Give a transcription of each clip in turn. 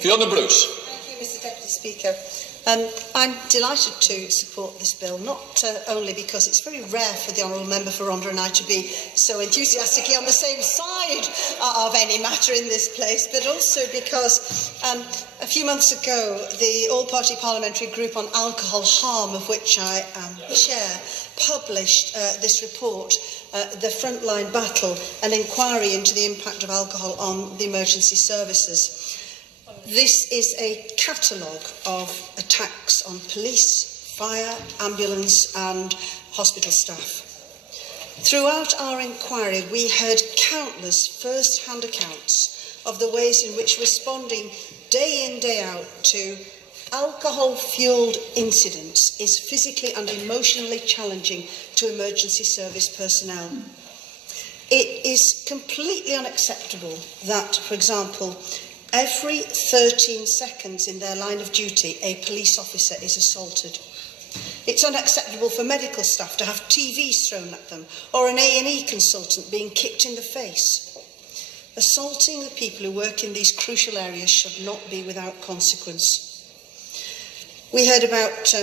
Fiona Bruce. Thank you, Mr Deputy Speaker. I'm delighted to support this bill, not only because it's very rare for the Honourable Member for Rhondda and I to be so enthusiastically on the same side of any matter in this place, but also because a few months ago the All-Party Parliamentary Group on Alcohol Harm, of which I am chair, published this report, The Frontline Battle, an inquiry into the impact of alcohol on the emergency services. This is a catalogue of attacks on police, fire, ambulance and hospital staff. Throughout our inquiry, we heard countless first-hand accounts of the ways in which responding day in, day out to alcohol-fuelled incidents is physically and emotionally challenging to emergency service personnel. It is completely unacceptable that, for example, every 13 seconds in their line of duty, a police officer is assaulted. It's unacceptable for medical staff to have TVs thrown at them or an A&E consultant being kicked in the face. Assaulting the people who work in these crucial areas should not be without consequence. We heard about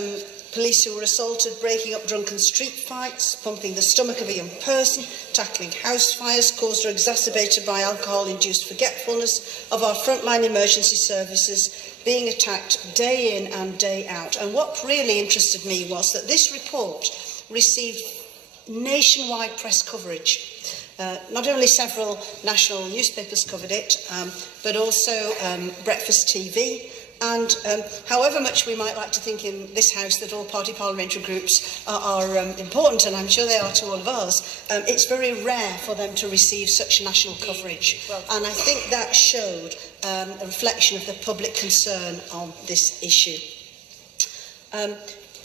police who were assaulted, breaking up drunken street fights, pumping the stomach of a young person, tackling house fires caused or exacerbated by alcohol-induced forgetfulness, of our frontline emergency services being attacked day in and day out. And what really interested me was that this report received nationwide press coverage. Not only several national newspapers covered it, but also Breakfast TV. And however much we might like to think in this House that all party parliamentary groups are important, and I'm sure they are to all of us, it's very rare for them to receive such national coverage. And I think that showed a reflection of the public concern on this issue.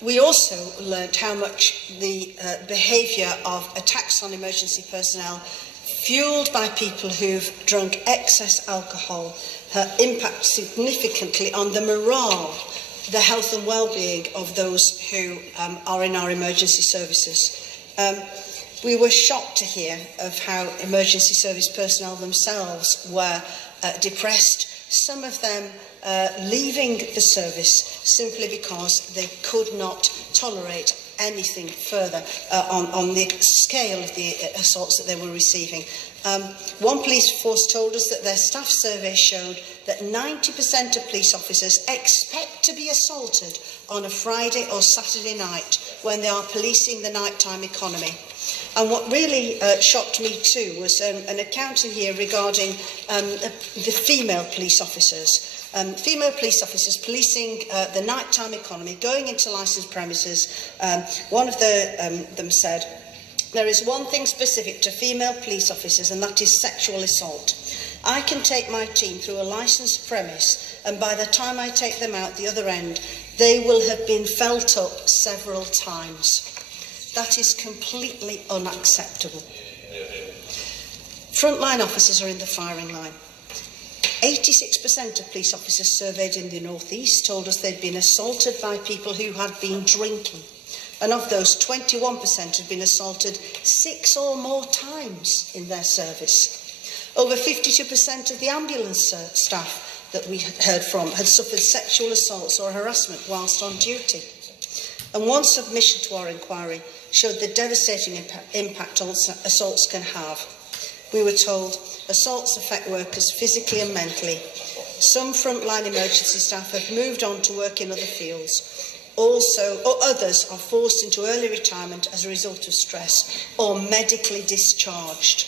We also learnt how much the behaviour of attacks on emergency personnel, fuelled by people who've drunk excess alcohol, impact significantly on the morale, the health and well-being of those who are in our emergency services. We were shocked to hear of how emergency service personnel themselves were depressed, some of them leaving the service simply because they could not tolerate anything further on the scale of the assaults that they were receiving. One police force told us that their staff survey showed that 90% of police officers expect to be assaulted on a Friday or Saturday night when they are policing the nighttime economy. And what really shocked me too was an account in here regarding the female police officers. Female police officers policing the nighttime economy, going into licensed premises. One of them said, "There is one thing specific to female police officers, and that is sexual assault. I can take my team through a licensed premise, and by the time I take them out the other end, they will have been felt up several times." That is completely unacceptable. Frontline officers are in the firing line. 86% of police officers surveyed in the North East told us they'd been assaulted by people who had been drinking. And of those, 21% had been assaulted 6 or more times in their service. Over 52% of the ambulance staff that we heard from had suffered sexual assaults or harassment whilst on duty. And one submission to our inquiry showed the devastating impact assaults can have. We were told assaults affect workers physically and mentally. Some frontline emergency staff have moved on to work in other fields. Others are forced into early retirement as a result of stress or medically discharged.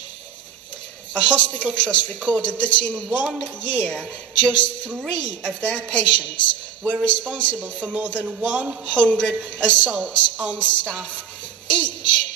A hospital trust recorded that in 1 year, just 3 of their patients were responsible for more than 100 assaults on staff each.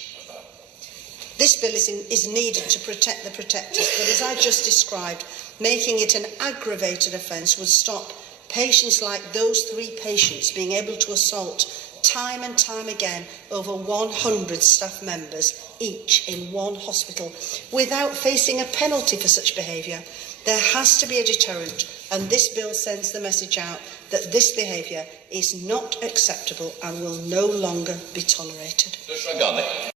This bill is needed to protect the protectors, but as I just described, making it an aggravated offence would stop patients like those 3 patients being able to assault time and time again over 100 staff members each in one hospital without facing a penalty for such behaviour. There has to be a deterrent, and this bill sends the message out that this behaviour is not acceptable and will no longer be tolerated.